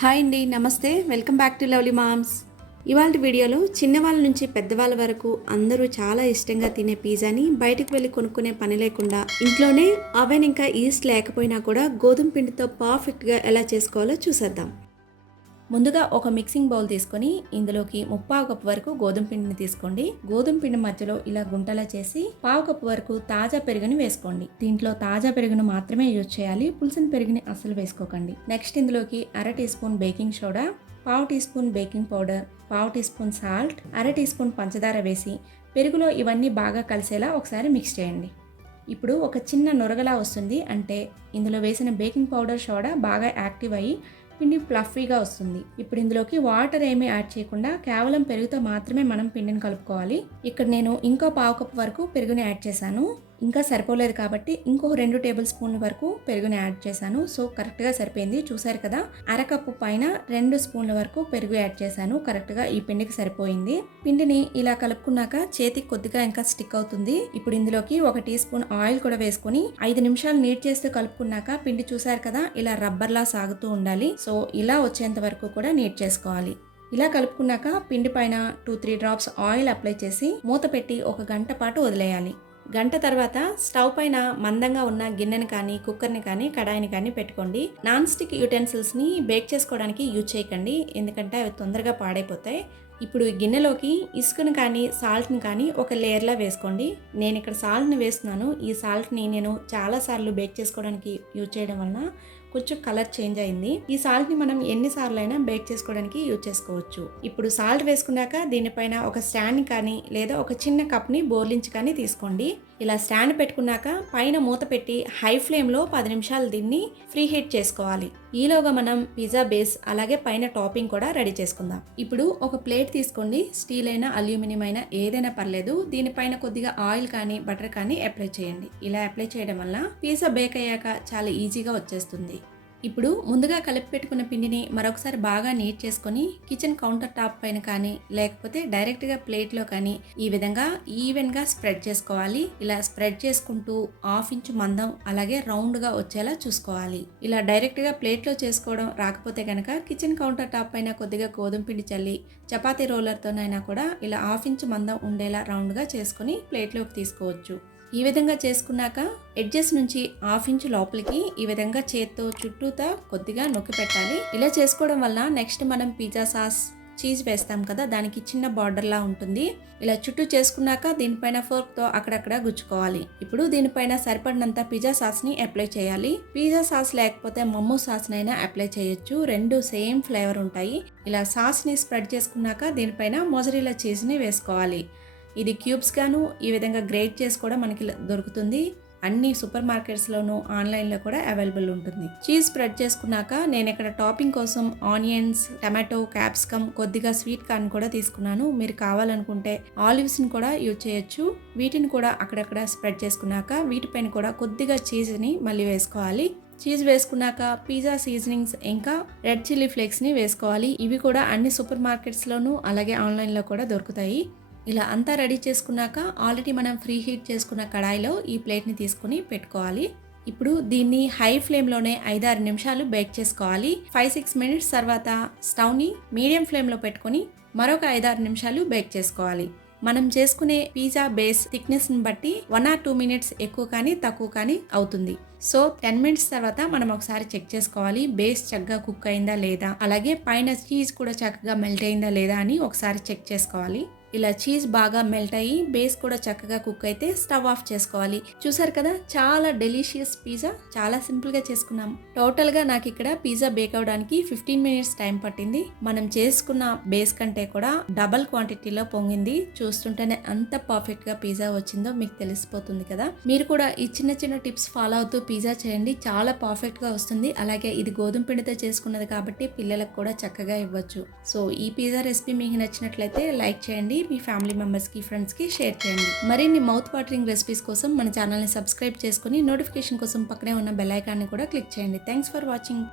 Hi అండి, నమస్తే. Welcome back to Lovely Moms. ఇవాళ వీడియోలో చిన్నవాళ్ళ నుంచి పెద్దవాళ్ళ వరకు అందరూ చాలా ఇష్టంగా తినే పిజ్జాని బయటకు వెళ్ళి కొనుక్కునే పని లేకుండా ఇంట్లోనే అవెన్ ఇంకా ఈస్ట్ లేకపోయినా కూడా గోధుమ పిండితో పర్ఫెక్ట్గా ఎలా చేసుకోవాలో చూసేద్దాం. ముందుగా ఒక మిక్సింగ్ బౌల్ తీసుకొని ఇందులోకి 1/4 కప్పు వరకు గోధుమ పిండిని తీసుకోండి. గోధుమ పిండి మధ్యలో ఇలా గుంటలా చేసి 1/4 కప్పు వరకు తాజా పెరుగుని వేసుకోండి. దీంట్లో తాజా పెరుగును మాత్రమే యూజ్ చేయాలి, పులిసిన పెరుగుని అస్సలు వేసుకోకండి. నెక్స్ట్ ఇందులోకి 1/2 teaspoon baking soda, 1/2 teaspoon baking powder, 1/2 teaspoon salt, 1/2 teaspoon పంచదార వేసి పెరుగులో ఇవన్నీ బాగా కలిసేలా ఒకసారి మిక్స్ చేయండి. ఇప్పుడు ఒక చిన్న నొరగలా వస్తుంది, అంటే ఇందులో వేసిన బేకింగ్ పౌడర్ సోడా బాగా యాక్టివ్ అయ్యి పిండి ఫ్లఫీగా వస్తుంది. ఇప్పుడు ఇందులోకి వాటర్ ఏమీ యాడ్ చేయకుండా కేవలం పెరుగుతో మాత్రమే మనం పిండిని కలుపుకోవాలి. ఇక్కడ నేను ఇంకో 1/2 కప్ వరకు పెరుగుని యాడ్ చేశాను. ఇంకా సరిపోలేదు కాబట్టి ఇంకో 2 టేబుల్ స్పూన్ల వరకు పెరుగుని యాడ్ చేశాను. సో కరెక్ట్గా సరిపోయింది. చూసారు కదా, 1/2 కప్పు పైన 2 స్పూన్ల వరకు పెరుగు యాడ్ చేశాను. కరెక్ట్గా ఈ పిండికి సరిపోయింది. పిండిని ఇలా కలుపుకున్నాక చేతికి కొద్దిగా ఇంకా స్టిక్ అవుతుంది. ఇప్పుడు ఇందులోకి 1 టీ స్పూన్ ఆయిల్ కూడా వేసుకొని 5 నిమిషాలు నీట్ చేస్తూ కలుపుకున్నాక పిండి చూసారు కదా, ఇలా రబ్బర్లా సాగుతూ ఉండాలి. సో ఇలా వచ్చేంత వరకు కూడా నీట్ చేసుకోవాలి. ఇలా కలుపుకున్నాక పిండి పైన 2-3 డ్రాప్స్ ఆయిల్ అప్లై చేసి మూత పెట్టి 1 గంట పాటు వదిలేయాలి. గంట తర్వాత స్టవ్ పైన మందంగా ఉన్న గిన్నెని కానీ, కుక్కర్ని కానీ, కడాయిని కానీ పెట్టుకోండి. నాన్ స్టిక్ యూటెన్సిల్స్ని బేక్ చేసుకోవడానికి యూజ్ చేయకండి, ఎందుకంటే అవి తొందరగా పాడైపోతాయి. ఇప్పుడు ఈ గిన్నెలోకి ఇసుకను కానీ, సాల్ట్ని కానీ ఒక లేయర్లా వేసుకోండి. నేను ఇక్కడ సాల్ట్ని వేస్తున్నాను. ఈ సాల్ట్ని నేను చాలాసార్లు బేక్ చేసుకోవడానికి యూజ్ చేయడం వలన కొంచెం కలర్ చేంజ్ అయింది. ఈ సాల్ట్ని మనం ఎన్నిసార్లు అయినా బేక్ చేసుకోవడానికి యూజ్ చేసుకోవచ్చు. ఇప్పుడు సాల్ట్ వేసుకున్నాక దీనిపైన ఒక స్టాండ్ని కానీ లేదా ఒక చిన్న కప్ని బోర్లించి కానీ తీసుకోండి. ఇలా స్టాండ్ పెట్టుకున్నాక పైన మూత పెట్టి హై ఫ్లేమ్లో 10 నిమిషాలు దీన్ని ఫ్రీ హీట్ చేసుకోవాలి. ఈలోగా మనం పిజ్జా బేస్ అలాగే పైన టాపింగ్ కూడా రెడీ చేసుకుందాం. ఇప్పుడు ఒక ప్లేట్ తీసుకోండి. స్టీల్ అయినా అల్యూమినియం అయినా ఏదైనా పర్లేదు. దీనిపైన కొద్దిగా ఆయిల్ కానీ బటర్ కానీ అప్లై చేయండి. ఇలా అప్లై చేయడం వల్ల పిజ్జా బేక్ అయ్యాక చాలా ఈజీగా వచ్చేస్తుంది. ఇప్పుడు ముందుగా కలిపి పెట్టుకున్న పిండిని మరొకసారి బాగా నీట్ చేసుకొని కిచెన్ కౌంటర్ టాప్ పైన కానీ లేకపోతే డైరెక్ట్గా ప్లేట్లో కానీ ఈ విధంగా ఈవెన్గా స్ప్రెడ్ చేసుకోవాలి. ఇలా స్ప్రెడ్ చేసుకుంటూ 1/2 ఇంచు మందం అలాగే రౌండ్గా వచ్చేలా చూసుకోవాలి. ఇలా డైరెక్ట్గా ప్లేట్లో చేసుకోవడం రాకపోతే కనుక కిచెన్ కౌంటర్ టాప్ పైన కొద్దిగా గోధుమ పిండి చల్లి చపాతీ రోలర్తోనైనా కూడా ఇలా 1/2 ఇంచు మందం ఉండేలా రౌండ్గా చేసుకొని ప్లేట్లోకి తీసుకోవచ్చు. ఈ విధంగా చేసుకున్నాక ఎడ్జెస్ నుంచి 1/2 ఇంచు లోపలికి ఈ విధంగా చేత్తో చుట్టూతా కొద్దిగా నొక్కి పెట్టాలి. ఇలా చేసుకోవడం వల్ల నెక్స్ట్ మనం పిజ్జా సాస్ చీజ్ వేస్తాం కదా, దానికి చిన్న బార్డర్లా ఉంటుంది. ఇలా చుట్టూ చేసుకున్నాక దీనిపైన ఫోర్క్తో అక్కడక్కడ గుచ్చుకోవాలి. ఇప్పుడు దీనిపైన సరిపడినంత పిజ్జా సాస్ని అప్లై చేయాలి. పిజ్జా సాస్ లేకపోతే మమ్మో సాస్నైనా అప్లై చేయొచ్చు, రెండు సేమ్ ఫ్లేవర్ ఉంటాయి. ఇలా సాస్ని స్ప్రెడ్ చేసుకున్నాక దీనిపైన మొజరెల్లా చీజ్ని వేసుకోవాలి. ఇది క్యూబ్స్ గాను ఈ విధంగా గ్రేట్ చేసి కూడా మనకి దొరుకుతుంది. అన్ని సూపర్ మార్కెట్స్లోనూ ఆన్లైన్లో కూడా అవైలబుల్ ఉంటుంది. చీజ్ స్ప్రెడ్ చేసుకున్నాక నేను ఇక్కడ టాపింగ్ కోసం ఆనియన్స్, టమాటో, క్యాప్సికమ్, కొద్దిగా స్వీట్ కార్న్ కూడా తీసుకున్నాను. మీరు కావాలనుకుంటే ఆలివ్స్ని కూడా యూజ్ చేయొచ్చు. వీటిని కూడా అక్కడక్కడ స్ప్రెడ్ చేసుకున్నాక వీటిపైన కూడా కొద్దిగా చీజ్ని మళ్ళీ వేసుకోవాలి. చీజ్ వేసుకున్నాక పిజ్జా సీజనింగ్స్ ఇంకా రెడ్ చిల్లీ ఫ్లేక్స్ని వేసుకోవాలి. ఇవి కూడా అన్ని సూపర్ మార్కెట్స్లోనూ అలాగే ఆన్లైన్లో కూడా దొరుకుతాయి. ఇలా అంతా రెడీ చేసుకున్నాక ఆల్రెడీ మనం ఫ్రీ హీట్ చేసుకున్న కడాయిలో ఈ ప్లేట్ని తీసుకుని పెట్టుకోవాలి. ఇప్పుడు దీన్ని హై ఫ్లేమ్లోనే 5-6 నిమిషాలు బేక్ చేసుకోవాలి. 5-6 మినిట్స్ తర్వాత స్టవ్ని మీడియం ఫ్లేమ్లో పెట్టుకొని మరొక 5-6 నిమిషాలు బేక్ చేసుకోవాలి. మనం చేసుకునే పిజ్జా బేస్ థిక్నెస్ని బట్టి 1 or 2 మినిట్స్ ఎక్కువ కానీ తక్కువ కానీ అవుతుంది. సో 10 మినిట్స్ తర్వాత మనం ఒకసారి చెక్ చేసుకోవాలి, బేస్ చక్కగా కుక్ అయిందా లేదా, అలాగే పైన చీజ్ కూడా చక్కగా మెల్ట్ అయిందా లేదా అని ఒకసారి చెక్ చేసుకోవాలి. ఇలా చీజ్ బాగా మెల్ట్ అయ్యి బేస్ కూడా చక్కగా కుక్ అయితే స్టవ్ ఆఫ్ చేసుకోవాలి. చూసారు కదా, చాలా డెలిషియస్ పిజ్జా చాలా సింపుల్గా చేసుకున్నాం. టోటల్గా నాకు ఇక్కడ పిజ్జా బేక్ అవడానికి 15 మినిట్స్ టైం పట్టింది. మనం చేసుకున్న బేస్ కంటే కూడా డబల్ క్వాంటిటీలో పొంగింది. చూస్తుంటేనే అంత పర్ఫెక్ట్గా పిజ్జా వచ్చిందో మీకు తెలిసిపోతుంది కదా. మీరు కూడా ఈ చిన్న చిన్న టిప్స్ ఫాలో అవుతూ పిజ్జా చేయండి, చాలా పర్ఫెక్ట్గా వస్తుంది. అలాగే ఇది గోధుమ పిండితో చేసుకున్నది కాబట్టి పిల్లలకు కూడా చక్కగా ఇవ్వచ్చు. సో ఈ పిజ్జా రెసిపీ మీకు నచ్చినట్లయితే లైక్ చేయండి, మీ ఫ్యామిలీ మెంబర్స్కి, ఫ్రెండ్స్కి షేర్ చేయండి. మరిన్ని మౌత్ వాటరింగ్ రెసిపీస్ కోసం మన ఛానల్ని సబ్స్క్రైబ్ చేసుకుని నోటిఫికేషన్ కోసం పక్కనే ఉన్న బెల్ ఐకాన్ని కూడా క్లిక్ చేయండి. Thanks for watching.